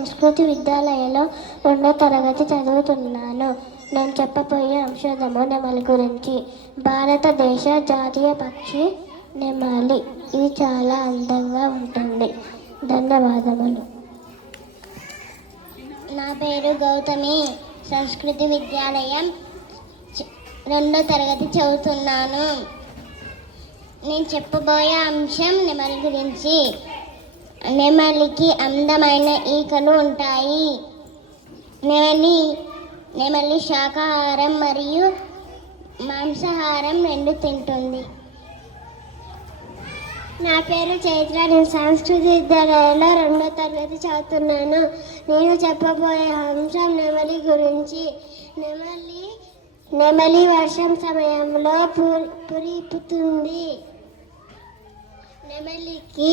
సంస్కృతి విద్యాలయంలో 2వ తరగతి చదువుతున్నాను. నేను చెప్పబోయే అంశము నెమలి గురించి. భారతదేశ జాతీయ పక్షి నెమలి. ఇది చాలా అందంగా ఉంటుంది. ధన్యవాదములు. నా పేరు గౌతమి. సంస్కృతి విద్యాలయం 2వ తరగతి చదువుతున్నాను. నేను చెప్పబోయే అంశం నెమలి గురించి. నెమలికి అందమైన ఈకలు ఉంటాయి. నెమలి శాకాహారం మరియు మాంసాహారం రెండు తింటుంది. నా పేరు చైత్ర. నేను సంస్కృతి విద్యాలయంలో 2వ తరగతి చదువుతున్నాను. నేను చెప్పబోయే అంశం నెమలి గురించి. నెమలి వర్షం సమయంలో పురిపుతుంది. నెమలికి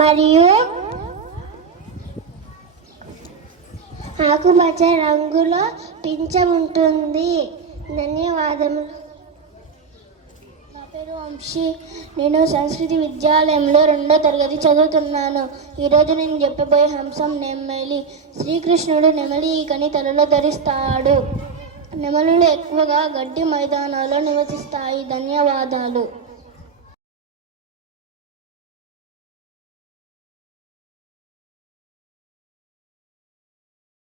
మరియు ఆకుపచ్చ రంగులో పింఛం ఉంటుంది. ధన్యవాదములు. నా పేరు వంశీ. నేను సంస్కృతి విద్యాలయంలో 2వ తరగతి చదువుతున్నాను. ఈరోజు నేను చెప్పబోయే అంశం నెమలి. శ్రీకృష్ణుడు నెమలి ఈకని తలలో ధరిస్తాడు. నెమలులు ఎక్కువగా గడ్డి మైదానాల్లో నివసిస్తాయి. ధన్యవాదాలు.